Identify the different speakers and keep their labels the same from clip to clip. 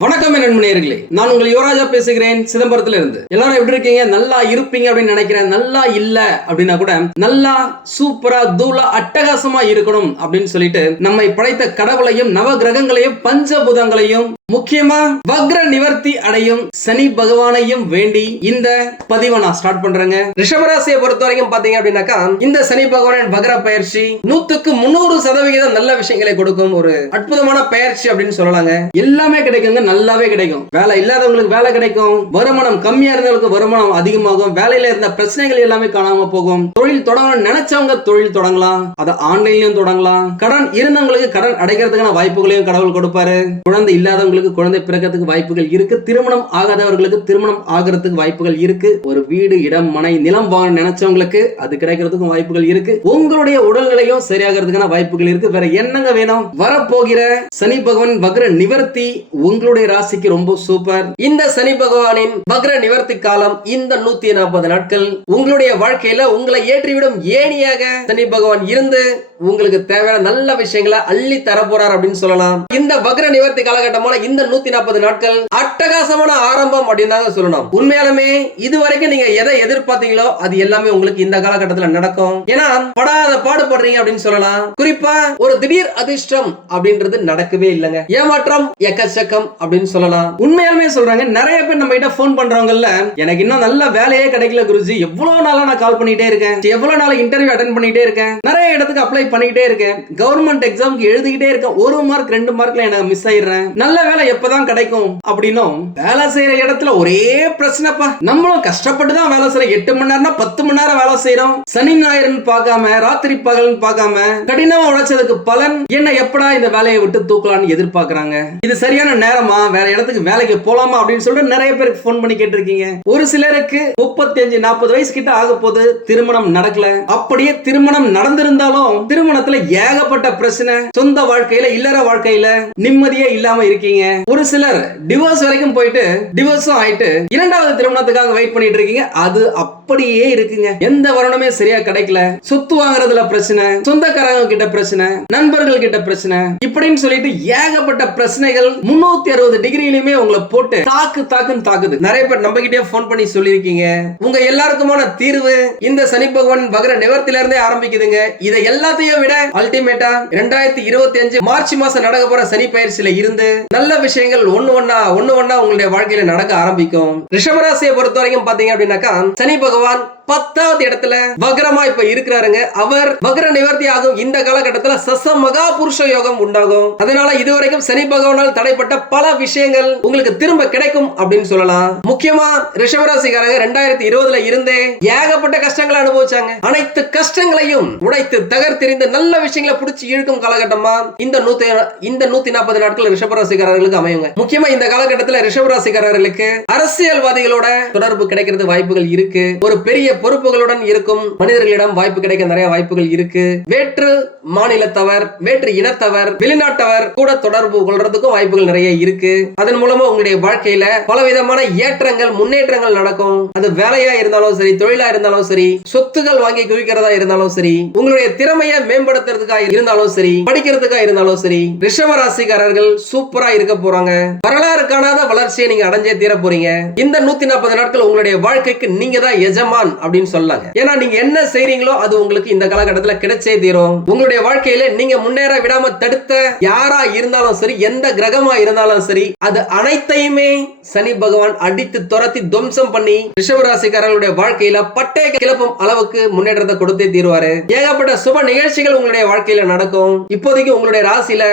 Speaker 1: வணக்கம் என் நண்பனேர்களே நான் உங்கள் யுவராஜா பேசுகிறேன் சிதம்பரத்துல இருந்து எல்லாரும் எப்படி இருக்கீங்க? நல்லா இருப்பீங்க அப்படின்னு நினைக்கிறேன். நல்லா இல்ல அப்படின்னா கூட நல்லா சூப்பரா தூளா அட்டகாசமா இருக்கணும் அப்படின்னு சொல்லிட்டு நம்மை படைத்த கடவுளையும் நவ கிரகங்களையும் பஞ்சபூதங்களையும் முக்கியமா வக்ர நிவர்த்தி அடையும் சனி பகவானையும் வேண்டி இந்த பதிவை நான் ஸ்டார்ட் பண்றேங்க. ரிஷபராசியை பொறுத்த வரைக்கும் பாத்தீங்க அப்படின்னாக்கா இந்த சனி பகவானின் வக்ர பயிற்சி நூத்துக்கு முன்னூறு சதவிகிதம் நல்ல விஷயங்களை கொடுக்கும் ஒரு அற்புதமான பயிற்சி அப்படின்னு சொல்லலாங்க. எல்லாமே கிடைக்குங்க நல்லாவே கிடைக்கும். வேலை இல்லாதவங்களுக்கு வேலை கிடைக்கும் வருமானம் கம்மியா இருந்தவங்களுக்கு வருமானம் அதிகமாகும் வேலையில இருந்த பிரச்சனைகள் எல்லாமே காணாம போகும். தொழில் தொடங்கணும் நினைச்சவங்க தொழில் தொடங்கலாம் அதை ஆன்லைன்லயும் தொடங்கலாம். கடன் இருந்தவங்களுக்கு கடன் அடைக்கிறதுக்கான வாய்ப்புகளையும் கடவுள் கொடுப்பாரு. குழந்தை இல்லாதவங்களுக்கு குழந்தை பிறக்கிறதுக்கு வாய்ப்புகள் இருக்கு. திருமணம் ஆகாதவர்களுக்கு திருமணம் ஆகிறதுக்கு வாய்ப்புகள் இருக்கு. ஒரு வீடு இடம் மனை நிலம் வாங்க நினைச்சவங்களுக்கு அது கிடைக்கிறதுக்கும் வாய்ப்புகள் இருக்கு. உங்களுடைய உடல்நிலையும் சரியாகிறதுக்கான வாய்ப்புகள் இருக்கு. வேற என்னங்க வேணும்? வரப்போகிற சனி பகவான் வக்ர நிவர்த்தி உங்களுடைய ராசிக்கு ரொம்ப சூப்பர் இந்த சனி பகவானின் வக்ர நிவர்த்தி காலம் இந்த நூத்தி நாற்பது நாட்கள் உங்களுடைய வாழ்க்கையில உங்களை ஏற்றிவிடும் ஏணியாக சனி பகவான் இருந்து உங்களுக்கு தேவையான நல்ல விஷயங்களை அள்ளி தர போறார் அப்படின்னு சொல்லலாம். இந்த வக்ர நிவர்த்தி காலகட்டமான இந்த நூத்தி நாற்பது நாட்கள் அட்டகாசமான ஆரம்பம் அப்படின்னு தாங்க சொல்லணும். உண்மையாலுமே இது வரைக்கும் நீங்க எதை எதிர்பார்த்தீங்களோ அது எல்லாமே உங்களுக்கு இந்த காலகட்டத்துல நடக்கும். ஏன்னா படாத பாடுபடுறீங்க அப்படின்னு சொல்லலாம். குறிப்பா ஒரு திடீர் அதிர்ஷ்டம் அப்படின்றது நடக்கவே இல்லைங்க. ஏமாற்றம் எக்கச்சக்கம் அப்படின்னு சொல்லலாம். உண்மையாலுமே சொல்றாங்க நிறைய பேர் நம்ம கிட்ட போன் பண்றவங்கல்ல எனக்கு இன்னும் நல்ல வேலையே கிடைக்கல குருஜி. எவ்வளவு நாளா நான் கால் பண்ணிட்டே இருக்கேன். எவ்வளவு நாள் இன்டர்வியூ அட்டன் பண்ணிட்டே இருக்கேன். நிறைய இடத்துக்கு அப்ளை பண்ணிக்கிட்டே இருக்கேன். கவர்மெண்ட் எக்ஸாம்க்கு எழுதிக்கிட்டே இருக்கேன். ஒரு மார்க் ரெண்டு மார்க்ல எனக்கு மிஸ் ஆயிடுறேன். நல்ல வேலை எப்பதான் கிடைக்கும் அப்படின்னும் வேலை செய்யற இடத்துல ஒரே பிரச்சனைப்பா. நம்மளும் கஷ்டப்பட்டு தான் வேலை செய்யறோம். எட்டு மணி நேரம்னா பத்து மணி நேரம் வேலை செய்யறோம். சனி ஞாயிறுன்னு பார்க்காம ராத்திரி பகல்னு பார்க்காம கடினமா உழைச்சதுக்கு பலன். என்ன எப்படா இந்த வேலையை விட்டு தூக்கலாம்னு எதிர்பார்க்கறாங்க? இது சரியான நேரமா? வேற இடத்துக்கு வேலைக்கு போலாமா அப்படின்னு சொல்லிட்டு நிறைய பேருக்கு ஃபோன் பண்ணி கேட்டிருக்கீங்க. ஒரு சிலருக்கு முப்பத்தி அஞ்சு நாற்பது வயசு கிட்ட ஆக போது திருமணம் நடக்கல. அப்படியே திருமணம் நடந்திருந்தாலும் திருமணத்துல ஏகப்பட்ட பிரச்சனை. சொந்த வாழ்க்கையில இல்லற வாழ்க்கையில நிம்மதியே இல்லாம இருக்கீங்க. ஒரு சிலர் டிவோர்ஸ் வரைக்கும் போயிட்டு டிவோர்ஸும் ஆயிட்டு இரண்டாவது திருமணத்துக்காக வெயிட் பண்ணிட்டு இருக்கீங்க. அது அப்படியே இருக்குங்க. எந்த வருணமே சரியா கிடைக்கல. சொத்து வாங்குறதுல பிரச்சனை சொந்தக்காரங்க கிட்ட பிரச்சனை நண்பர்கள் கிட்ட பிரச்சனை இப்படின்னு சொல்லிட்டு ஏகப்பட்ட பிரச்சனைகள் முன்னூத்தி அறுபது டிகிரியிலுமே உங்களை போட்டு தாக்கு தாக்குன்னு தாக்குது. நிறைய பேர் நம்ம கிட்டே போன் பண்ணி சொல்லியிருக்கீங்க. உங்க எல்லாருக்குமான தீர்வு இந்த சனி பகவான் வகர நிவர்த்தில இருந்தே ஆரம்பிக்குதுங்க. இதை எல்லாத்தையும் விட அல்டிமேட்டா ரெண்டாயிரத்தி இருபத்தி அஞ்சு மார்ச் மாசம் நடக்க போற சனி பயிற்சியில இருந்து நல்ல விஷயங்கள் ஒண்ணு ஒன்னா ஒன்னு ஒன்னா உங்களுடைய வாழ்க்கையில நடக்க ஆரம்பிக்கும். ரிஷபராசியை பொறுத்த வரைக்கும் பாத்தீங்க அப்படின்னாக்கா சனி பகவான் பத்தாவது இடத்துல வக்ரமா இப்ப இருக்கிறாருங்க. அவர் வக்ர நிவர்த்தி ஆகும். இந்த காலகட்டத்துல சச மகா புருஷ யோகம் உண்டாகும். அதனால இதுவரைக்கும் சனி பகவானால் தடைப்பட்ட பல விஷயங்கள் உங்களுக்கு திரும்ப கிடைக்கும் அப்படின்னு சொல்லலாம். முக்கியமா ரிஷபராசிக்காரங்க ரெண்டாயிரத்தி இருபதுல இருந்தே ஏகப்பட்ட கஷ்டங்களை அனுபவிச்சாங்க. அனைத்து கஷ்டங்களையும் உடைத்து தகர்த்தெறிந்து நல்ல விஷயங்களை பிடிச்சி இழுக்கும் காலகட்டமா இந்த நூத்தி இந்த நூத்தி நாற்பது நாட்கள் ரிஷபராசிக்காரர்களுக்கு அமையுங்க. முக்கியமா இந்த காலகட்டத்துல ரிஷபராசிக்காரர்களுக்கு அரசியல்வாதிகளோட தொடர்பு கிடைக்கிறது வாய்ப்புகள் இருக்கு. ஒரு பெரிய பொறுப்புகளுடன் இருக்கும் மனிதர்களிடம் வாய்ப்பு கிடைக்க நிறைய வாய்ப்புகள் இருக்கு. வேற்று மாநிலத்தவர் வேற்று இனத்தவர் வெளிநாட்டவர் கூட தொடர்பு கொள்றதுக்கும் வாய்ப்புகள் நிறைய இருக்கு. அதன் மூலமா உங்களுடைய வாழ்க்கையில பலவிதமான ஏற்றங்கள் முன்னேற்றங்கள் நடக்கும். அது வேலையா இருந்தாலும் சரி தொழிலா இருந்தாலும் சரி சொத்துக்கள் வாங்கி குவிக்கிறதா இருந்தாலும் சரி உங்களுடைய திறமையை மேம்படுத்துறதுக்காக இருந்தாலும் சரி படிக்கிறதுக்காக இருந்தாலும் சரி ரிஷப ராசிக்காரர்கள் சூப்பரா இருக்க போறாங்க. வரலாறு காணாத வளர்ச்சியை நீங்க அடைஞ்சே தீர போறீங்க. இந்த நூத்தி நாற்பது நாட்கள் உங்களுடைய வாழ்க்கைக்கு நீங்க தான் எஜமான் அப்படின்னு சொல்லலாங்க ஏன்னா நீங்க என்ன செய்றீங்களோ அது உங்களுக்கு இந்த காலகட்டத்துல கிடைச்சே தீரும். உங்களுடைய வாழ்க்கையில நீங்க முன்னேற விடாம தடுத்த யாரா இருந்தாலும் சரி எந்த கிரகமா இருந்தாலும் சரி அது அனைத்தையுமே சனி பகவான் அடித்து துரத்தி துவம்சம் பண்ணி ரிஷபராசிக்காரர்களுடைய வாழ்க்கையில பட்டய கிளப்பும் அளவுக்கு முன்னேற்றத்தை கொடுத்தே தீருவாரு. ஏகப்பட்ட சுப நிகழ்ச்சிகள் உங்களுடைய வாழ்க்கையில நடக்கும். இப்போதைக்கு உங்களுடைய ராசியில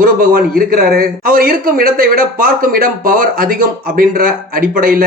Speaker 1: குரு பகவான் இருக்கிறாரு. அவர் இருக்கும் இடத்தை விட பார்க்கும் இடம் பவர் அதிகம் அப்படின்ற அடிப்படையில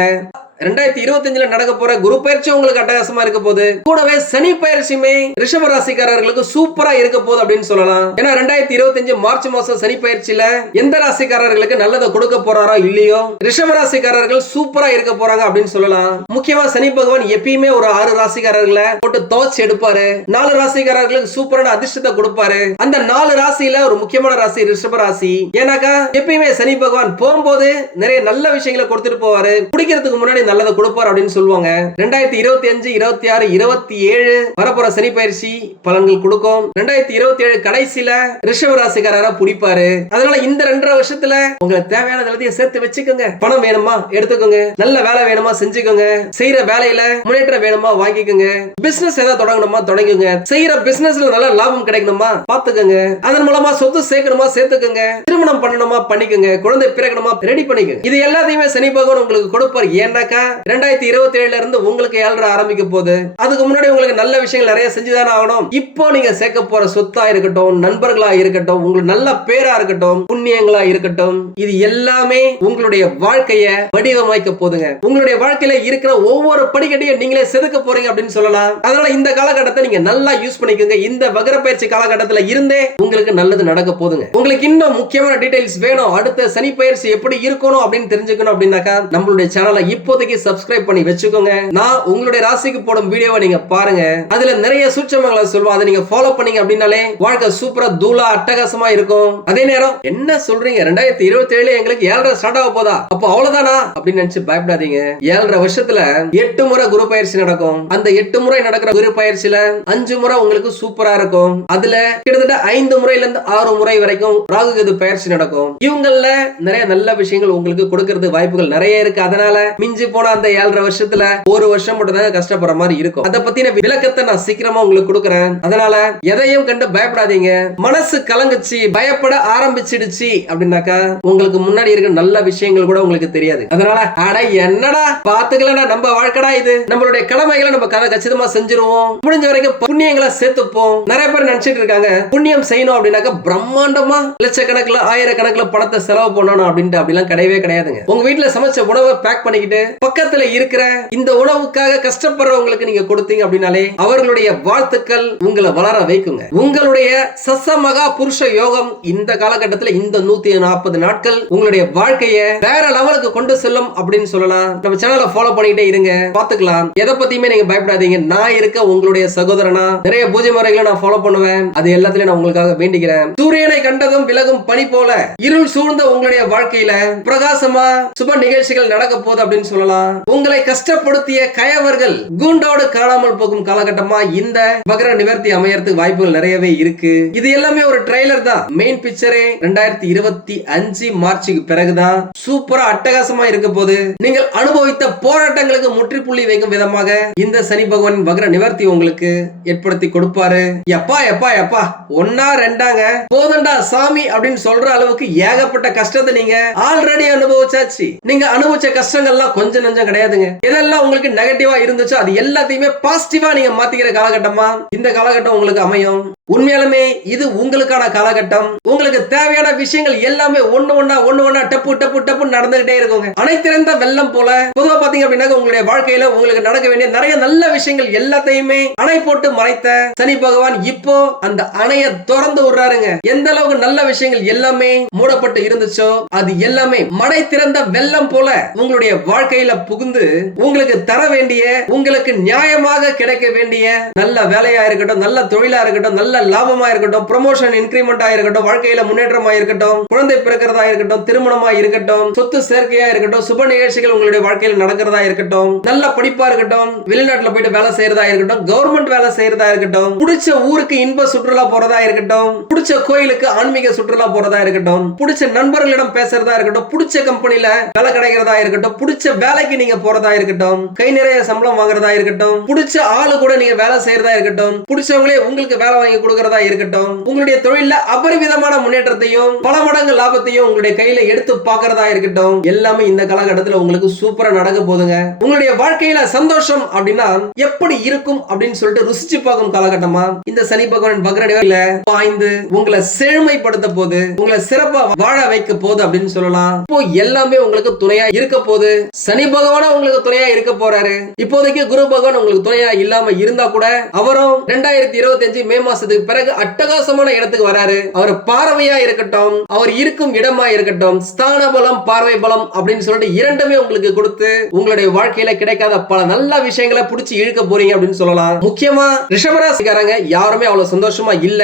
Speaker 1: ரெண்டாயிரத்தி இருபத்தஞ்சுல நடக்க போற குரு பயிற்சி உங்களுக்கு அட்டகாசமா இருக்க போகுது. கூடவே சனி பயிற்சியுமே ரிஷப ராசிக்காரர்களுக்கு சூப்பரா இருக்க போகுது அப்படின்னு சொல்லலாம். ஏன்னா ரெண்டாயிரத்தி இருபத்தஞ்சு மார்ச் மாசம் சனி பயிற்சியில எந்த ராசிக்காரர்களுக்கு நல்லதை கொடுக்க போறாரோ இல்லையோ ரிஷப ராசிக்காரர்கள் சூப்பரா இருக்க போறாங்க அப்படின்னு சொல்லலாம். முக்கியமா சனி பகவான் எப்பயுமே ஒரு ஆறு ராசிக்காரர்களை போட்டு துவச்சு எடுப்பாரு. நாலு ராசிக்காரர்களுக்கு சூப்பரான அதிர்ஷ்டத்தை கொடுப்பாரு. அந்த நாலு ராசியில ஒரு முக்கியமான ராசி ரிஷப ராசி. ஏன்னாக்கா எப்பயுமே சனி பகவான் போகும்போது நிறைய நல்ல விஷயங்களை கொடுத்துட்டு போவாரு. குடிக்கிறதுக்கு முன்னாடி நல்லதை கொடுப்பார் அப்படின்னு சொல்லுவாங்க. ரெண்டாயிரத்தி இருபத்தி அஞ்சு இருபத்தி ஆறு இருபத்தி ஏழு வரப்போற சனி பயிற்சி பலன்கள் கொடுக்கும். ரெண்டாயிரத்தி இருபத்தி ஏழு கடைசியில ரிஷப ராசிக்காரரா பிடிப்பாரு. அதனால இந்த ரெண்டரை வருஷத்துல உங்களுக்கு தேவையான எல்லாத்தையும் சேர்த்து வச்சுக்கோங்க. பணம் வேணுமா எடுத்துக்கோங்க. நல்ல வேலை வேணுமா செஞ்சுக்கோங்க. செய்யற வேலையில முன்னேற்றம் வேணுமா வாங்கிக்கோங்க. பிசினஸ் ஏதாவது தொடங்கணுமா தொடங்குங்க செய்யற பிசினஸ்ல நல்ல லாபம் கிடைக்கணுமா பாத்துக்கோங்க அதன் மூலமா சொத்து சேர்க்கணுமா சேர்த்துக்கோங்க. திருமணம் பண்ணணுமா பண்ணிக்கோங்க. குழந்தை பிறக்கணுமா ரெடி பண்ணிக்கோங்க. இது எல்லாத்தையுமே சனி பகவான் உங்களுக்கு கொடுப்பார். ஏன்னாக்க ரெண்டாயிரத்தி இருபத்தி ஏழுல இருந்து உங்களுக்கு ஏழரை ஆரம்பிக்க போகுது. அதுக்கு முன்னாடி உங்களுக்கு நல்ல விஷயங்கள் நிறைய செஞ்சுதானே ஆகணும். இப்போ நீங்க சேர்க்க போற சொத்தா இருக்கட்டும் நண்பர்களா இருக்கட்டும் உங்களுக்கு நல்ல பேரா இருக்கட்டும் புண்ணியங்களா இருக்கட்டும் இது எல்லாமே உங்களுடைய வாழ்க்கைய வடிவமைக்க போதுங்க உங்களுடைய வாழ்க்கையில இருக்கிற ஒவ்வொரு படிக்கட்டையும் நீங்களே செதுக்க போறீங்க அப்படின்னு சொல்லலாம். அதனால இந்த காலகட்டத்தை நீங்க நல்லா யூஸ் பண்ணிக்கோங்க. இந்த வகர பயிற்சி காலகட்டத்துல இருந்தே உங்களுக்கு நல்லது நடக்க போதுங்க உங்களுக்கு இன்னும் முக்கியமான டீடைல்ஸ் வேணும். அடுத்த சனி பயிற்சி எப்படி இருக்கணும் அப்படின்னு தெரிஞ்சுக்கணும் அப்படின்னாக்கா நம்மளுடைய சேனலை இப்போதைக்கு சப்ஸ்கிரைப் பண்ணி வச்சுக்கோங்க. நான் உங்களுடைய ராசிக்கு போடும் வீடியோவை நீங்க பாருங்க. அதுல நிறைய சூட்சமங்களை சொல்லுவோம். அதை நீங்க ஃபாலோ பண்ணீங்க அப்படின்னாலே வாழ்க்கை சூப்பரா தூளா அட்டகாசமா இருக்கும். அதே நேரம் என்ன சொல்றீங்க? ரெண்டாயிரத்தி இருபத்தி ஏழு எங்களுக்கு ஏழரை ஸ்டார்ட் ஆக போதா? அப்போ அவ்வளவுதானா? அப்படின்னு நினைச்சு பயப்படாதீங்க. ஏழரை வருஷத்துல எட்டு முறை குரு பயிற்சி நடக்கும். அந்த எட்டு முறை நடக்கிற குரு பயிற்சியில அஞ்சு முறை உங்களுக்கு சூப்பரா இருக்கும். அதுல கிட்டத்தட்ட ஐந்து முறையில இருந்து ஆறு முறை வரைக்கும் ராகு கேது பயிற்சி நடக்கும். இவங்கள நிறைய நல்ல விஷயங்கள் உங்களுக்கு கொடுக்கறது வாய்ப்புகள் நிறைய இருக்கு. அதனால மிஞ்சி போன அந்த ஏழரை வருஷத்துல ஒரு வருஷம் மட்டும் தான் கஷ்டப்படுற மாதிரி இருக்கும். அதை பத்தின விளக்கத்தை நான் சீக்கிரமா உங்களுக்கு கொடுக்குறேன். அதனால எதையும் கண்டு பயப்படாதீங்க. மனசு கலங்குச்சு பயப்பட ஆரம்பிச்சிடுச்சு அப்படின்னாக்கா உங்களுக்கு முன்னாடி இருக்க நல்ல விஷயங்கள் கூட உங்களுக்கு தெரியாது. அதனால அட என்னடா பாத்துக்கலாம் நம்ம வாழ்க்கடா இது. நம்மளுடைய கடமைகளை நம்ம கதை கச்சிதமா செஞ்சிருவோம். முடிஞ்ச வரைக்கும் புண்ணியங்களை சேர்த்துப்போம். நிறைய பேர் நினைச்சிட்டு இருக்காங்க புண்ணியம் செய்யணும் அப்படின்னாக்கா பிரம்மாண்டமா லட்சக்கணக்கில் ஆயிரக்கணக்கில் பணத்தை செலவு பண்ணணும் அப்படின்ட்டு அப்படிலாம் கிடையவே கிடையாதுங்க. உங்க வீட்டுல சமைச்ச உணவை பேக் பண்ணிக்கிட்டு பக்கத்துல இருக்கிற இந்த உணவுக்காக கஷ்டப்படுறவங்களுக்கு நீங்க கொடுத்தீங்க அப்படின்னாலே அவர்களுடைய வாழ்த்துக்கள் உங்களை வளர வைக்குங்க. உங்களுடைய சசமகா புருஷ யோகம் இந்த காலகட்டத்துல இந்த நூத்தி நாற்பது நாட்கள் உங்களுடைய வாழ்க்கையை வேற லெவலுக்கு கொண்டு செல்லும் அப்படின்னு சொல்லலாம். நம்ம சேனலை ஃபாலோ பண்ணிட்டே இருங்க. பாத்துக்கலாம் எதை பத்தியுமே நீங்க பயப்படாதீங்க. நான் இருக்க உங்களுடைய சகோதரனா நிறைய பூஜை முறைகளை நான் ஃபாலோ பண்ணுவேன். அது எல்லாத்துலயும் நான் உங்களுக்காக வேண்டிக்கிறேன். சூரியனை கண்டதும் விலகும் பனி போல இருள் சூழ்ந்த உங்களுடைய வாழ்க்கையில பிரகாசமா சுப நிகழ்ச்சிகள் நடக்க போகுது அப்படின்னு சொல்லலாம். உங்களை கஷ்டப்படுத்திய கயவர்கள் கூண்டோடு காணாமல் போகும் காலகட்டமா இந்த மகர நிவர்த்தி அமையறதுக்கு வாய்ப்புகள் நிறையவே இருக்கு. இது எல்லாமே ஒரு ட்ரெய்லர் தான். மெயின் பிக்சரே ரெண்டாயிரத்தி இருபத்தி அஞ்சு மார்ச்சுக்கு பிறகுதான் சூப்பரா அட்டகாசமா இருக்க போது நீங்கள் அனுபவித்த போராட்டங்களுக்கு முற்றுப்புள்ளி வைக்கும் விதமாக இந்த சனி பகவானின் வக்ர நிவர்த்தி உங்களுக்கு ஏற்படுத்தி கொடுப்பாரு. எப்பா எப்பா எப்பா ஒன்னா ரெண்டாங்க? போதண்டா சாமி அப்படின்னு சொல்ற அளவுக்கு ஏகப்பட்ட கஷ்டத்தை நீங்க ஆல்ரெடி அனுபவிச்சாச்சு. நீங்க அனுபவிச்ச கஷ்டங்கள்லாம் கொஞ்ச கொஞ்சம் நஞ்சம் கிடையாதுங்க. எதெல்லாம் உங்களுக்கு நெகட்டிவா இருந்துச்சோ அது எல்லாத்தையுமே பாசிட்டிவா நீங்க மாத்திக்கிற காலகட்டமா? இந்த காலகட்டம் உங்களுக்கு அமையும். உண்மையாலுமே இது உங்களுக்கான காலகட்டம். உங்களுக்கு தேவையான விஷயங்கள் எல்லாமே ஒண்ணு ஒண்ணா ஒண்ணு ஒண்ணா டப்பு டப்பு டப்பு நடந்துகிட்டே இருக்குங்க. அனைத்திறந்த வெள்ளம் போல பொதுவா பாத்தீங்க அப்படின்னா உங்களுடைய வாழ்க்கையில உங்களுக்கு நடக்க வேண்டிய நிறைய நல்ல விஷயங்கள் எல்லாத்தையுமே அணை போட்டு மறைத்த சனி பகவான் இப்போ அந்த அணைய திறந்து விடுறாருங்க. எந்த அளவுக்கு நல்ல விஷயங்கள் எல்லாமே மூடப்பட்டு இருந்துச்சோ அது எல்லாமே மடை திறந்த வெள்ளம் போல உங்களுடைய வாழ்க்கையில புகுந்து உங்களுக்கு தர வேண்டிய உங்களுக்கு நியாயமாக கிடைக்க வேண்டிய நல்ல வேலையா இருக்கட்டும் நல்ல தொழிலா இருக்கட்டும் நல்ல லாபமா இருக்கட்டும் ப்ரொமோஷன் இன்கிரிமெண்டா இருக்கட்டும் வாழ்க்கையில முன்னேற்றமா இருக்கட்டும் குழந்தை பிறக்கிறதா இருக்கட்டும் திருமணமா இருக்கட்டும் சொத்து சேர்க்கையா இருக்கட்டும் சுப நிகழ்ச்சிகள் உங்களுடைய வாழ்க்கையில நடக்கிறதா இருக்கட்டும் நல்ல படிப்பா இருக்கட்டும் வெளிநாட்டுல போயிட்டு வேலை செய்யறதா இருக்கட்டும் கவர்மெண்ட் வேலை செய்யறதா இருக்கட்டும் பிடிச்ச ஊருக்கு இன்ப சுற்றுலா போறதா இருக்கட்டும் பிடிச்ச கோயிலுக்கு ஆன்மீக சுற்றுலா போறதா இருக்கட்டும் பிடிச்ச நண்பர்களிடம் பேசுறதா இருக்கட்டும் பிடிச்ச கம்பெனில வேலை கிடைக்கிறதா இருக்கட்டும் பிடிச்ச வேலை வேலைக்கு நீங்க போறதா இருக்கட்டும் கை நிறைய சம்பளம் வாங்குறதா இருக்கட்டும் பிடிச்ச ஆளு கூட நீங்க வேலை செய்யறதா இருக்கட்டும் பிடிச்சவங்களே உங்களுக்கு வேலை வாங்கி கொடுக்கறதா இருக்கட்டும் உங்களுடைய தொழில அபரிவிதமான முன்னேற்றத்தையும் பல மடங்கு லாபத்தையும் உங்களுடைய கையில எடுத்து பாக்குறதா இருக்கட்டும். எல்லாமே இந்த காலகட்டத்துல உங்களுக்கு சூப்பரா நடக்க போதுங்க உங்களுடைய வாழ்க்கையில சந்தோஷம் அப்படின்னா எப்படி இருக்கும் அப்படின்னு சொல்லிட்டு ருசிச்சு பார்க்கும் காலகட்டமா? இந்த சனி பகவான் பக்ரடியில பாய்ந்து உங்களை செழுமைப்படுத்த போது உங்களை சிறப்பா வாழ வைக்க போகுது அப்படின்னு சொல்லலாம். இப்போ எல்லாமே உங்களுக்கு துணையா இருக்க போது சனி சனி பகவானா உங்களுக்கு துணையா இருக்க போறாரு. இப்போதைக்கு குரு பகவான் உங்களுக்கு துணையா இல்லாம இருந்தா கூட அவரும் ரெண்டாயிரத்தி இருபத்தி அஞ்சு மே மாசத்துக்கு பிறகு அட்டகாசமான இடத்துக்கு வராரு. அவர் பார்வையா இருக்கட்டும் அவர் இருக்கும் இடமா இருக்கட்டும் ஸ்தான பலம் பார்வை பலம் அப்படின்னு சொல்லிட்டு இரண்டுமே உங்களுக்கு கொடுத்து உங்களுடைய வாழ்க்கையில கிடைக்காத பல நல்ல விஷயங்களை பிடிச்சி இழுக்க போறீங்க அப்படின்னு சொல்லலாம். முக்கியமா ரிஷபராசிக்காரங்க யாருமே அவ்வளவு சந்தோஷமா இல்ல.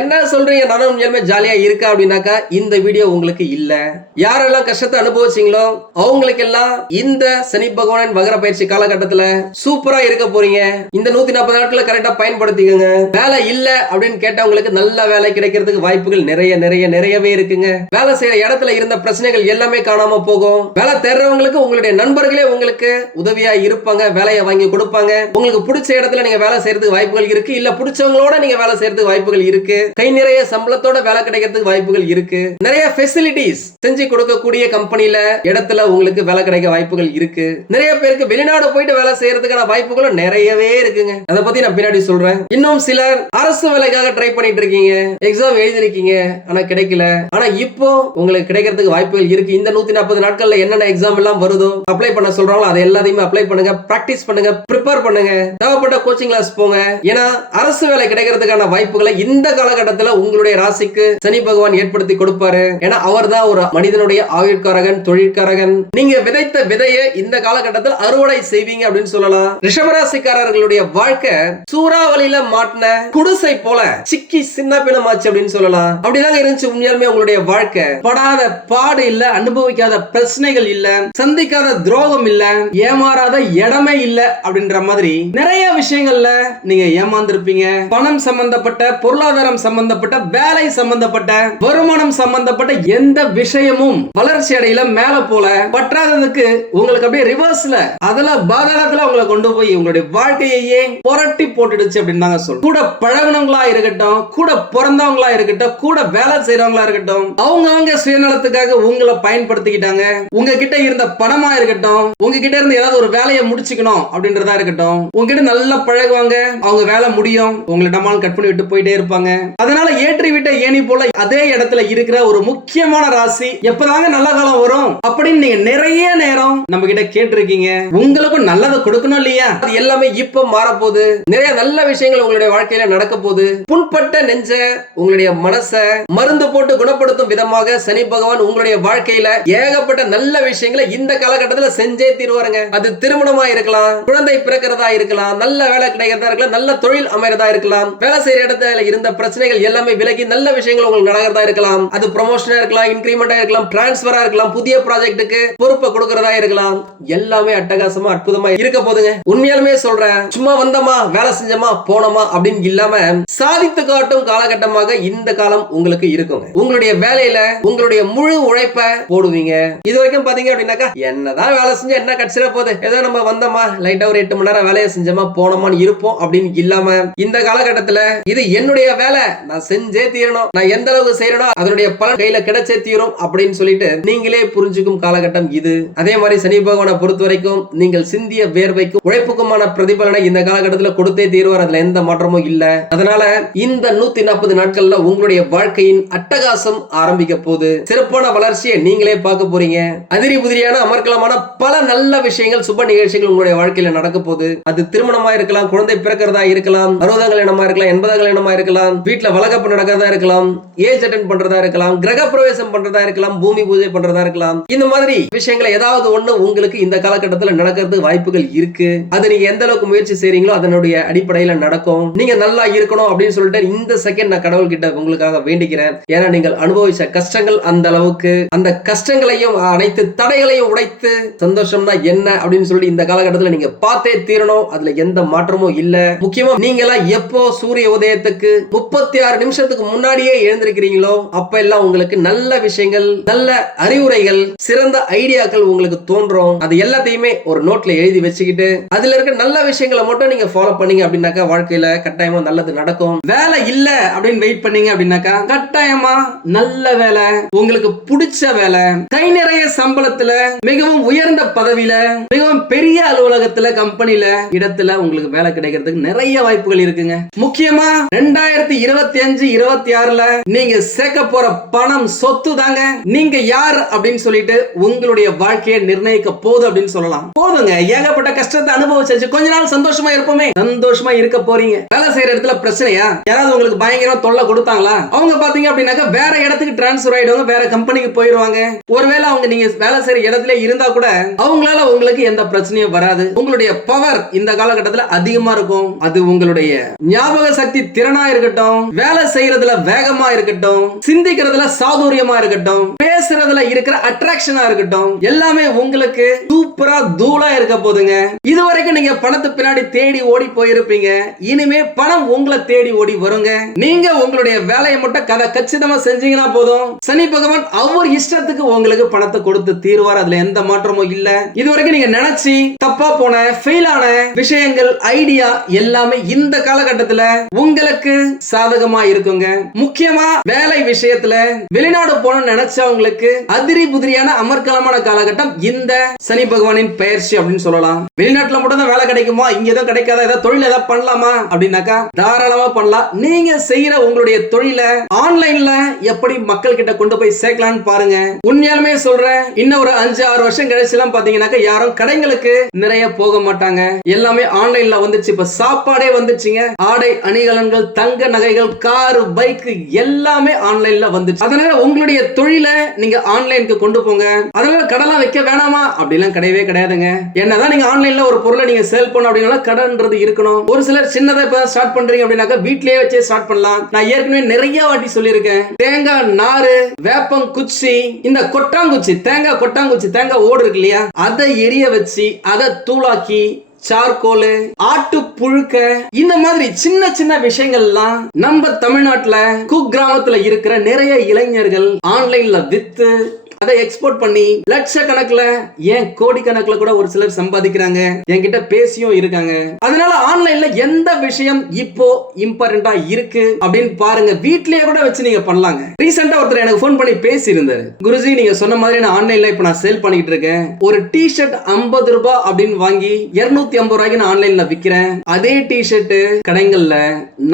Speaker 1: என்ன சொல்றீங்க? நானும் உண்மையாலுமே ஜாலியா இருக்கா அப்படின்னாக்கா இந்த வீடியோ உங்களுக்கு இல்ல. யாரெல்லாம் கஷ்டத்தை அனுபவிச்சீங்களோ அவங்களுக்கெல்லாம் இந்த இந்த சனி பகவானின் வகர பயிற்சி காலகட்டத்துல சூப்பரா இருக்க போறீங்க. இந்த நூத்தி நாற்பது நாட்களை கரெக்டா பயன்படுத்திக்கோங்க. வேலை இல்ல அப்படின்னு கேட்டவங்களுக்கு நல்ல வேலை கிடைக்கிறதுக்கு வாய்ப்புகள் நிறைய நிறைய நிறையவே இருக்குங்க. வேலை செய்யற இடத்துல இருந்த பிரச்சனைகள் எல்லாமே காணாம போகும். வேலை தேடுறவங்களுக்கு உங்களுடைய நண்பர்களே உங்களுக்கு உதவியா இருப்பாங்க வேலையை வாங்கி கொடுப்பாங்க. உங்களுக்கு பிடிச்ச இடத்துல நீங்க வேலை செய்யறதுக்கு வாய்ப்புகள் இருக்கு. இல்ல பிடிச்சவங்களோட நீங்க வேலை செய்யறதுக்கு வாய்ப்புகள் இருக்கு. கை நிறைய சம்பளத்தோட வேலை கிடைக்கிறதுக்கு வாய்ப்புகள் இருக்கு. நிறைய ஃபெசிலிட்டிஸ் செஞ்சு கொடுக்கக்கூடிய கம்பெனில இடத்துல உங்களுக்கு வேலை கிடைக்க வாய்ப்புகள் இருக்கு. நிறைய பேருக்கு வெளிநாடு போயிட்டு வேலை செய்யறதுக்கான வாய்ப்புகளும் நிறையவே இருக்குங்க. அதை பத்தி நான் பின்னாடி சொல்றேன். இன்னும் சிலர் அரசு வேலைக்காக ட்ரை பண்ணிட்டு இருக்கீங்க. எக்ஸாம் எழுதிருக்கீங்க ஆனா கிடைக்கல. ஆனா இப்போ உங்களுக்கு கிடைக்கிறதுக்கு வாய்ப்புகள் இருக்கு. இந்த நூத்தி நாற்பது நாட்கள்ல என்னென்ன எக்ஸாம் எல்லாம் வருதோ அப்ளை பண்ண சொல்றாங்களோ அதை எல்லாத்தையுமே அப்ளை பண்ணுங்க பிராக்டிஸ் பண்ணுங்க ப்ரிப்பேர் பண்ணுங்க. தேவைப்பட்ட கோச்சிங் கிளாஸ் போங்க. ஏன்னா அரசு வேலை கிடைக்கிறதுக்கான வாய்ப்புகளை இந்த காலகட்டத்துல உங்களுடைய ராசிக்கு சனி பகவான் ஏற்படுத்தி கொடுப்பாரு. ஏன்னா அவர் தான் ஒரு மனிதனுடைய ஆயுட்காரகன் தொழிற்காரகன். நீங்க விதைத்த விதையை இந்த காலகட்டத்தில் அறுவடை செய்வீங்க அப்படின்னு சொல்லலாம். ரிஷபராசிக்காரர்களுடைய வாழ்க்கை சூறாவளியில மாட்டின குடிசை போல சிக்கி சின்ன பிணமாச்சு அப்படின்னு சொல்லலாம். அப்படிதாங்க இருந்துச்சு உண்மையாலுமே உங்களுடைய வாழ்க்கை.
Speaker 2: படாத பாடு இல்ல அனுபவிக்காத பிரச்சனைகள் இல்ல சந்திக்காத துரோகம் இல்ல ஏமாறாத இடமே இல்ல அப்படின்ற மாதிரி நிறைய விஷயங்கள்ல நீங்க ஏமாந்துருப்பீங்க. பணம் சம்பந்தப்பட்ட பொருளாதாரம் சம்பந்தப்பட்ட வேலை சம்பந்தப்பட்ட வருமானம் சம்பந்தப்பட்ட எந்த விஷயமும் வளர்ச்சி அடையில மேல போல. பற்றாததுக்கு உங்க உங்களுக்கு அப்படியே ரிவர்ஸ்ல அதுல பாதகத்துல உங்களை கொண்டு போய் உங்களுடைய வாழ்க்கையையே புரட்டி போட்டுடுச்சு அப்படின்னு தாங்க சொல்றோம். கூட பழகுனவங்களா இருக்கட்டும் கூட பிறந்தவங்களா இருக்கட்டும் கூட வேலை செய்யறவங்களா இருக்கட்டும் அவங்க அவங்க சுயநலத்துக்காக உங்களை பயன்படுத்திக்கிட்டாங்க. உங்ககிட்ட இருந்த பணமா இருக்கட்டும் உங்ககிட்ட இருந்து ஏதாவது ஒரு வேலையை முடிச்சுக்கணும் அப்படின்றதா இருக்கட்டும் உங்ககிட்ட நல்லா பழகுவாங்க அவங்க வேலை முடியும் உங்களை கட் பண்ணி விட்டு போயிட்டே இருப்பாங்க. அதனால ஏற்றி விட்ட ஏணி போல அதே இடத்துல இருக்கிற ஒரு முக்கியமான ராசி எப்பதாங்க நல்ல காலம் வரும் அப்படின்னு நீங்க நிறைய நேரம் நம்ம கிட்ட கேட்டிருக்கீங்க. உங்களுக்கும் நல்லதை கொடுக்கணும் இல்லையா?
Speaker 1: அது எல்லாமே இப்ப மாறப்போகுது. நிறைய நல்ல விஷயங்கள் உங்களுடைய வாழ்க்கையில நடக்க போகுது புண்பட்ட நெஞ்ச உங்களுடைய மனச மருந்து போட்டு குணப்படுத்தும் விதமாக சனி பகவான் உங்களுடைய வாழ்க்கையில ஏகப்பட்ட நல்ல விஷயங்களை இந்த காலகட்டத்துல செஞ்சே தீர்வாருங்க. அது திருமணமா இருக்கலாம் குழந்தை பிறக்கிறதா இருக்கலாம் நல்ல வேலை கிடைக்கிறதா இருக்கலாம் நல்ல தொழில் அமைறதா இருக்கலாம் வேலை செய்யற இடத்துல இருந்த பிரச்சனைகள் எல்லாமே விலகி நல்ல விஷயங்கள் உங்களுக்கு நடக்கிறதா இருக்கலாம். அது ப்ரொமோஷனா இருக்கலாம் இன்கிரிமெண்டா இருக்கலாம் டிரான்ஸ்பரா இருக்கலாம் புதிய ப்ராஜெக்ட்டுக்கு பொறுப்பை கொடுக்கறதா இருக்கலாம். எல்லாமே அட்டகாசமா அற்புதமா இருக்க போதுங்க. உண்மையாலுமே சொல்றேன் சும்மா வந்தோமா வேலை செஞ்சோமா போனோமா அப்படின்னு இல்லாம சாதித்து காட்டும் காலகட்டமாக இந்த காலம் உங்களுக்கு இருக்குங்க. உங்களுடைய வேலையில உங்களுடைய முழு உழைப்ப போடுவீங்க. இது வரைக்கும் பாத்தீங்க அப்படின்னாக்கா என்னதான் வேலை செஞ்சா என்ன கட்சியில போகுது? ஏதோ நம்ம வந்தோமா லைட்டா ஒரு எட்டு மணி நேரம் வேலையை செஞ்சோமா போனோமான்னு இருப்போம் அப்படின்னு இல்லாம இந்த காலகட்டத்துல இது என்னுடைய வேலை நான் செஞ்சே தீரணும். நான் எந்த அளவுக்கு செய்யறனோ அதனுடைய பலன் கையில கிடைச்சே தீரும் அப்படின்னு சொல்லிட்டு நீங்களே புரிஞ்சுக்கும் காலகட்டம் இது. அதே மாதிரி சனி பகவானை பொறுத்த வரைக்கும் நீங்கள் சிந்திய வேர்வைக்கும் உழைப்புக்குமான பிரதிபலனை இந்த காலகட்டத்தில் கொடுத்தே தீர்வார். அதுல எந்த மாற்றமும் இல்ல. அதனால இந்த நூத்தி நாற்பது நாட்கள்ல உங்களுடைய வாழ்க்கையின் அட்டகாசம் ஆரம்பிக்க போகுது. சிறப்பான வளர்ச்சியை நீங்களே பார்க்க போறீங்க. அதிரி புதிரியான அமர்க்கலமான பல நல்ல விஷயங்கள் சுப நிகழ்ச்சிகள் உங்களுடைய வாழ்க்கையில நடக்க போகுது. அது திருமணமா இருக்கலாம் குழந்தை பிறக்கிறதா இருக்கலாம் அறுபதாங்கள் இனமா இருக்கலாம் எண்பதாங்கள் இனமா இருக்கலாம் வீட்டுல வழக்கப்பு நடக்கிறதா இருக்கலாம் ஏஜ் அட்டன் பண்றதா இருக்கலாம் கிரக பிரவேசம் பண்றதா இருக்கலாம் பூமி பூஜை பண்றதா இருக்கலாம். இந்த மாதிரி விஷயங்களை ஏதாவது ஒண்ணு உங்களுக்கு இந்த காலகட்டத்துல நடக்கிறதுக்கு வாய்ப்புகள் இருக்கு. அது நீங்க எந்த அளவுக்கு முயற்சி செய்றீங்களோ அதனுடைய அடிப்படையில நடக்கும். நீங்க நல்லா இருக்கணும் அப்படின்னு சொல்லிட்டு இந்த செகண்ட் நான் கடவுள் கிட்ட உங்களுக்காக வேண்டிக்கிறேன் ஏன்னா நீங்கள் அனுபவிச்ச கஷ்டங்கள் அந்த அளவுக்கு. அந்த கஷ்டங்களையும் அனைத்து தடைகளையும் உடைத்து சந்தோஷம்னா என்ன அப்படின்னு சொல்லி இந்த காலகட்டத்துல நீங்க பார்த்தே தீரணும். அதுல எந்த மாற்றமும் இல்ல. முக்கியமா நீங்க எல்லாம் எப்போ சூரிய உதயத்துக்கு முப்பத்தி ஆறு நிமிஷத்துக்கு முன்னாடியே எழுந்திருக்கிறீங்களோ அப்ப எல்லாம் உங்களுக்கு நல்ல விஷயங்கள் நல்ல அறிவுரைகள் சிறந்த ஐடியாக்கள் உங்களுக்கு தோன்றும். அது எல்லாத்தையுமே ஒரு நோட்ல எழுதி வச்சுக்கிட்டு அதுல இருக்க நல்ல விஷயங்களை மட்டும் நீங்க ஃபாலோ பண்ணீங்க அப்படின்னாக்கா வாழ்க்கையில கட்டாயமா நல்லது நடக்கும்.
Speaker 2: வேலை இல்ல அப்படின்னு வெயிட் பண்ணீங்க அப்படின்னாக்கா கட்டாயமா நல்ல வேலை உங்களுக்கு பிடிச்ச வேலை கை நிறைய சம்பளத்துல மிகவும் உயர்ந்த பதவியில மிகவும் பெரிய அலுவலகத்துல கம்பெனில இடத்துல உங்களுக்கு வேலை கிடைக்கிறதுக்கு நிறைய வாய்ப்புகள் இருக்குங்க. முக்கியமா ரெண்டாயிரத்தி இருபத்தி அஞ்சு இருபத்தி ஆறுல நீங்க சேர்க்க போற பணம் சொத்து தாங்க நீங்க யார் அப்படின்னு சொல்லிட்டு உங்களுடைய வாழ்க்கையை நிர்ணயிக்க போகுது அப்படின்னு சொல்லலாம். போதுங்க. ஏகப்பட்ட கஷ்டத்தை அனுபவிச்சாச்சு கொஞ்ச நாள் சந்தோஷமா இருப்போமே. சந்தோஷமா இருக்க போறீங்க. வேலை செய்யற இடத்துல பிரச்சனையா? யாராவது உங்களுக்கு பயங்கரமா தொல்லை கொடுத்தாங்களா? அவங்க பாத்தீங்க அப்படின்னாக்கா வேற இடத்துக்கு டிரான்ஸ்பர் ஆயிடுவாங்க. வேற கம்பெனிக்கு போயிருவாங்க. ஒருவேளை அவங்க நீங்க வேலை செய்யற இடத்துல இருந்தா கூட அவங்களால உங்களுக்கு எந்த பிரச்சனையும் வராது. உங்களுடைய பவர் இந்த காலகட்டத்துல அதிகமா இருக்கும். அது உங்களுடைய ஞாபக சக்தி திறனா இருக்கட்டும். வேலை செய்யறதுல வேகமா இருக்கட்டும். சிந்திக்கிறதுல சாதுரியமா இருக்கட்டும். பேசுறதுல இருக்கிற அட்ராக்ஷனா இருக்கட்டும். எல்லாமே உங்களுக்கு உங்களுக்கு சூப்பரா தூளா இருக்க போதுங்க. இது வரைக்கும் நீங்க பணத்தை பின்னாடி தேடி ஓடி போயிருப்பீங்க. இனிமே பணம் உங்களை தேடி ஓடி வருங்க. நீங்க உங்களுடைய வேலையை மட்டும் கதை கச்சிதமா செஞ்சீங்கன்னா போதும். சனி பகவான் அவர் இஷ்டத்துக்கு உங்களுக்கு பணத்தை கொடுத்து தீர்வார். அதுல எந்த மாற்றமும் இல்ல. இது வரைக்கும் நீங்க நினைச்சு தப்பா போன ஃபெயில் ஆன விஷயங்கள் ஐடியா எல்லாமே இந்த காலகட்டத்துல உங்களுக்கு சாதகமா இருக்குங்க. முக்கியமா வேலை விஷயத்துல வெளிநாடு போன நினைச்சவங்களுக்கு அதிரி புதிரியான அமர்க்கலமான காலகட்டம் இந்த சனி பகவானின் பெயர்ச்சி அப்படின்னு சொல்லலாம். வெளிநாட்டுல மட்டும் தான் வேலை கிடைக்குமா? இங்க எதுவும் கிடைக்காத? ஏதாவது தொழில் ஏதாவது பண்ணலாமா? அப்படின்னாக்கா தாராளமா பண்ணலாம். நீங்க செய்யற உங்களுடைய தொழிலை ஆன்லைன்ல எப்படி மக்கள் கிட்ட கொண்டு போய் சேர்க்கலாம்னு பாருங்க. உண்மையாலுமே சொல்றேன் இன்னும் ஒரு அஞ்சு ஆறு வருஷம் கழிச்சு எல்லாம் பாத்தீங்கன்னாக்கா யாரும் கடைங்களுக்கு நிறைய போக மாட்டாங்க. எல்லாமே ஆன்லைன்ல வந்துச்சு இப்ப சாப்பாடே வந்துச்சுங்க ஆடை அணிகலன்கள் தங்க நகைகள் கார் பைக் எல்லாமே ஆன்லைன்ல வந்துச்சு அதனால உங்களுடைய தொழிலை நீங்க ஆன்லைனுக்கு கொண்டு போங்க. அதனால கடலாம் வைக்க வேணாமா? அப்படிலாம் கிடையவே கிடையாதுங்க. என்னதான் நீங்க ஆன்லைன்ல ஒரு பொருளை நீங்க சேல் பண்ண அப்படின்னா கடன்றது இருக்கணும். ஒரு சிலர் சின்னதா இப்ப ஸ்டார்ட் பண்றீங்க அப்படின்னாக்கா வீட்லயே வச்சே ஸ்டார்ட் பண்ணலாம். நான் ஏற்கனவே நிறைய வாட்டி சொல்லியிருக்கேன். தேங்காய் நாறு வேப்பம் குச்சி இந்த கொட்டாங்குச்சி தேங்காய் கொட்டாங்குச்சி தேங்காய் ஓடு இருக்கு இல்லையா? அதை எரிய வச்சு அதை தூளாக்கி சார்கோல் ஆட்டு புழுக்க இந்த மாதிரி சின்ன சின்ன விஷயங்கள்லாம் நம்ம தமிழ்நாட்டுல குக்கிராமத்துல இருக்கிற நிறைய இளைஞர்கள் ஆன்லைன்ல வித்து அதை எக்ஸ்போர்ட் பண்ணி லட்ச கணக்குல ஏன் கோடி கணக்குல கூட ஒரு சிலர் சம்பாதிக்கிறாங்க? என்கிட்ட பேசியும் இருக்காங்க. அதனால ஆன்லைன்ல எந்த விஷயம் இப்போ இம்பார்ட்டண்டா இருக்கு அப்படின்னு பாருங்க. வீட்லயே கூட வச்சு நீங்க பண்ணலாங்க. ரீசெண்டா ஒருத்தர் எனக்கு ஃபோன் பண்ணி பேசி இருந்தாரு குருஜி நீங்க சொன்ன மாதிரி நான் ஆன்லைன்ல இப்ப நான் சேல் பண்ணிட்டு இருக்கேன். ஒரு டி ஷர்ட் ஐம்பது ரூபாய் அப்படின்னு வாங்கி இருநூத்தி ஐம்பது ரூபாய்க்கு நான் ஆன்லைன்ல விக்கிறேன். அதே டி ஷர்ட் கடைகள்ல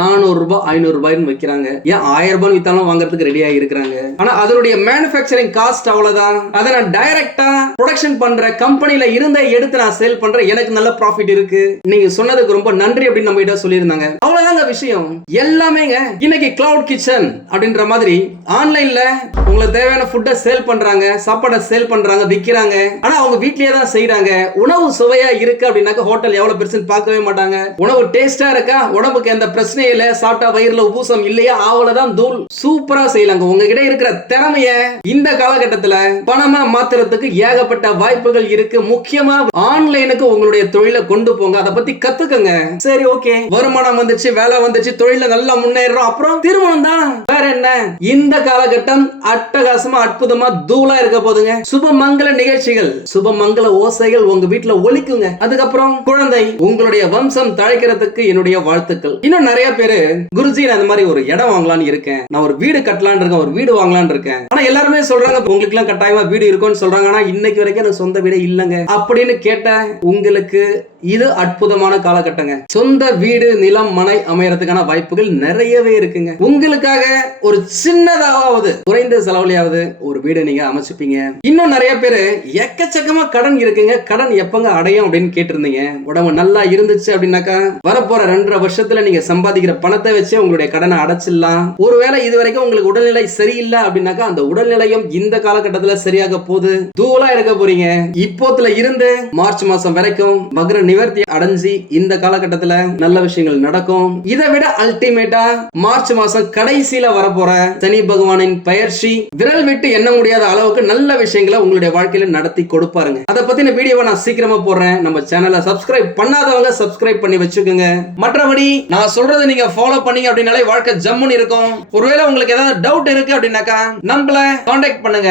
Speaker 2: நானூறு ரூபாய் ஐநூறு ரூபாய்னு விற்கிறாங்க ஏன் ஆயிரம் ரூபாய் வித்தாலும் வாங்குறதுக்கு ரெடியா இருக்கிறாங்க. ஆனா அதனுடைய மேனுஃபேக்சரிங் காஸ்ட் அவ்வளவுதான். அதை நான் டைரக்டா ப்ரொடக்ஷன் பண்ற கம்பெனில இருந்த எடுத்து நான் சேல் பண்றேன் எனக்கு நல்ல ப்ராஃபிட் இருக்கு. நீங்க சொன்னதுக்கு ரொம்ப நன்றி அப்படின்னு நம்ம கிட்ட சொல்லியிருந்தாங்க அவ்வளவுதாங்க விஷயம். எல்லாமேங்க இன்னைக்கு கிளவுட் கிச்சன் அப்படின்ற மாதிரி ஆன்லைன்ல உங்களுக்கு தேவையான ஃபுட்டை சேல் பண்றாங்க சாப்பாடை சேல் பண்றாங்க விக்கிறாங்க. ஆனா அவங்க வீட்லயே தான் செய்யறாங்க உணவு சுவையா இருக்கு அப்படின்னாக்க ஹோட்டல் எவ்வளவு பெருசுன்னு பார்க்கவே மாட்டாங்க. உணவு டேஸ்டா இருக்கா? உடம்புக்கு எந்த பிரச்சனையும் இல்ல. சாப்பிட்டா வயிறுல உபூசம் இல்லையா? அவ்வளவுதான் தூள். சூப்பரா செய்யலாங்க. உங்ககிட்ட இருக்கிற திறமைய இந்த காலகட்டத்தில் பணமா மாத்துறதுக்கு ஏகப்பட்ட வாய்ப்புகள் இருக்கு. முக்கியமா ஆன்லைனுக்கு உங்களுடைய தொழிலை கொண்டு போங்க. அதை பத்தி கத்துக்கங்க. சரி ஓகே. வருமானம் வந்துச்சு வேலை வந்துச்சு தொழில நல்லா முன்னேறோம். அப்புறம் திருமணம் தான். வேற என்ன? இந்த காலகட்டம் அட்டகாசமா அற்புதமா தூளா இருக்க போதுங்க. சுபமங்கல நிகழ்ச்சிகள். சுபமங்கல ஓசைகள் உங்க வீட்டுல ஒலிக்குங்க. அதுக்கப்புறம் குழந்தை உங்களுடைய வம்சம் தழைக்கிறதுக்கு என்னுடைய வாழ்த்துக்கள். இன்னும் நிறைய பேரு குருஜி அந்த மாதிரி ஒரு இடம் வாங்கலாம்னு இருக்கேன். நான் ஒரு வீடு கட்டலான் இருக்கேன் ஒரு வீடு வாங்கலான் இருக்கேன். ஆனா எல்லாருமே சொல்றாங்க உங்களுக்கு எல்லாம் கட்டாயமா வீடு இருக்கும்னு சொல்றாங்க. ஆனா இன்னைக்கு வரைக்கும் எனக்கு சொந்த வீடே இல்லைங்க. அப்படின்னு கேட்ட உங்களுக்கு இது அற்புதமான காலகட்டங்க. சொந்த வீடு நிலம் மனை அமையறதுக்கான வாய்ப்புகள் நிறையவே இருக்குங்க. உங்களுக்காக ஒரு சின்னதாவது குறைந்த செலவுலையாவது ஒரு வீடு நீங்க அமைச்சுப்பீங்க. இன்னும் நிறைய பேர் எக்கச்சக்கமா கடன் இருக்குங்க. கடன் எப்பங்க அடையும் அப்படின்னு கேட்டிருந்தீங்க. உடம்பு நல்லா இருந்துச்சு அப்படின்னாக்கா வரப்போற ரெண்டரை வருஷத்துல நீங்க சம்பாதிக்கிற பணத்தை வச்சு உங்களுடைய கடனை அடைச்சிடலாம். ஒருவேளை இது வரைக்கும் உங்களுக்கு உடல்நிலை சரியில்லை அப்படின்னாக்கா அந்த உடல்நிலையும் இந்த கால காலகட்டத்துல சரியாக போகுது. தூளா இருக்க போறீங்க. இப்போத்துல இருந்து மார்ச் மாசம் வரைக்கும் மகர நிவர்த்தி அடைஞ்சு இந்த காலகட்டத்துல நல்ல விஷயங்கள் நடக்கும். இதை விட அல்டிமேட்டா மார்ச் மாசம் கடைசியில வரப்போற சனி பகவானின் பயிற்சி விரல் விட்டு எண்ண முடியாத அளவுக்கு நல்ல விஷயங்களை உங்களுடைய வாழ்க்கையில நடத்தி கொடுப்பாருங்க. அதை பத்தின வீடியோவை நான் சீக்கிரமா போடுறேன். நம்ம சேனலை சப்ஸ்கிரைப் பண்ணாதவங்க சப்ஸ்கிரைப் பண்ணி வச்சுக்கோங்க. மற்றபடி நான் சொல்றதை நீங்க ஃபாலோ பண்ணீங்க அப்படின்னாலே வாழ்க்கை ஜம்முன்னு இருக்கும். ஒருவேளை உங்களுக்கு ஏதாவது டவுட் இருக்கு அப்படின்னாக்கா நம்மள காண்டாக்ட் பண்ணுங்க.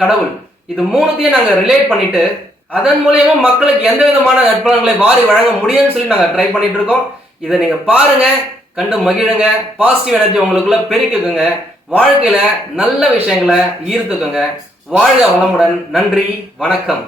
Speaker 2: கடவுள். இது மூணுத்தையும் நாங்கள் ரிலேட் பண்ணிட்டு அதன் மூலயமா மக்களுக்கு எந்த விதமான நற்பலன்களை வாரி வழங்க முடியும்னு சொல்லி நாங்கள் ட்ரை பண்ணிட்டு இருக்கோம். இதை நீங்க பாருங்க கண்டு மகிழுங்க பாசிட்டிவ் எனர்ஜி உங்களுக்குள்ள பெருக்கிக்கோங்க. வாழ்க்கையில நல்ல விஷயங்களை ஈர்த்துக்குங்க. வாழ்க வளமுடன். நன்றி வணக்கம்.